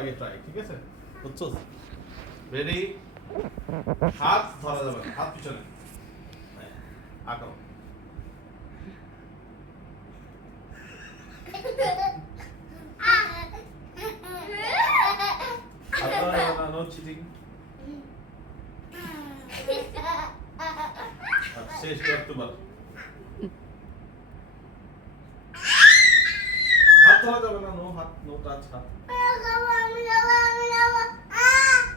আগে ট্রাই, ঠিক আছে? বুঝছো? রেডি, হাত ধরা যাবে না, হাত পিছনে আঁকাও। হাত ধরা যাবে না, নো চিটিং। শেষ তোমার হাত ধরা যাবে না, নো হাত, নো টাচ হাত।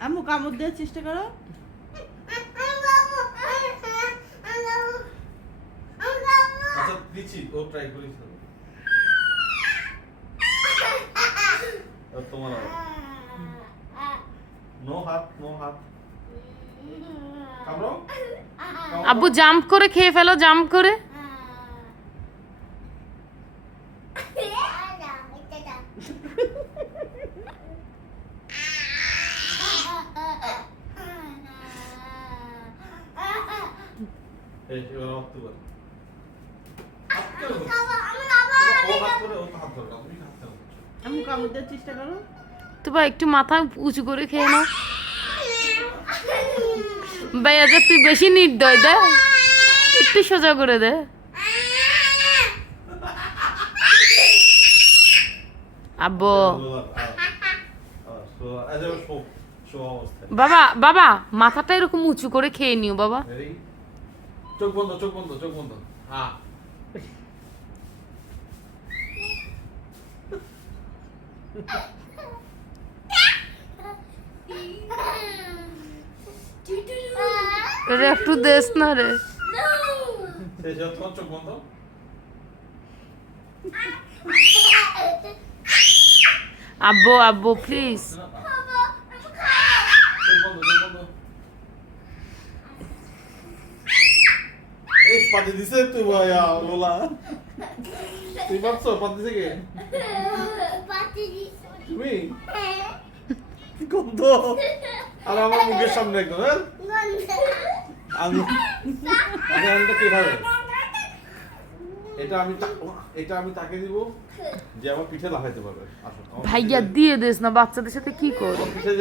আম্মু কামড় দেওয়ার চেষ্টা করো। আচ্ছা দিচ্ছি, ও ট্রাই করিস। তোমার নো হাত, নো হাত। কামড়াও। আব্বু জাম্প করে খেয়ে ফেলো, জাম্প করে। এই এবার রক্ত কর। ও হাত করে, ও হাত ধরো, তুমি হাত ধরো। আম্মু কামড় দেওয়ার চেষ্টা করো। তো ভাই একটু মাথা উঁচু করে খেয়ে নাও। ভাই আজ তুই বেশি নির্দয়, দে একটু সোজা করে দে। আব্বু বাবা, বাবা মাথাটা এরকম উঁচু করে খেয়ে নিও বাবা। চোখ বন্ধ, চোখ বন্ধ, চোখ বন্ধ। হ্যাঁ রে একটু দেশ না রে। চোখ বন্ধ। আব্বু, আব্বু প্লিজ। চোখ বন্ধ, চোখ বন্ধ। এই পাটি দিছে তুই ভাইয়া লোলা। তুই ভাবছো পাটি দিছে কে? তুমি গন্ধ আর আমার মুখের সামনে একদম। হ্যাঁ আমি আমিটা কে খাবে? এটা আমি তাকে দিব যে আমার পিঠে লাগাইতে পারবে। আসো ভাইয়া দিয়ে দেস না, বাচ্চাদের সাথে কি কর। পিঠে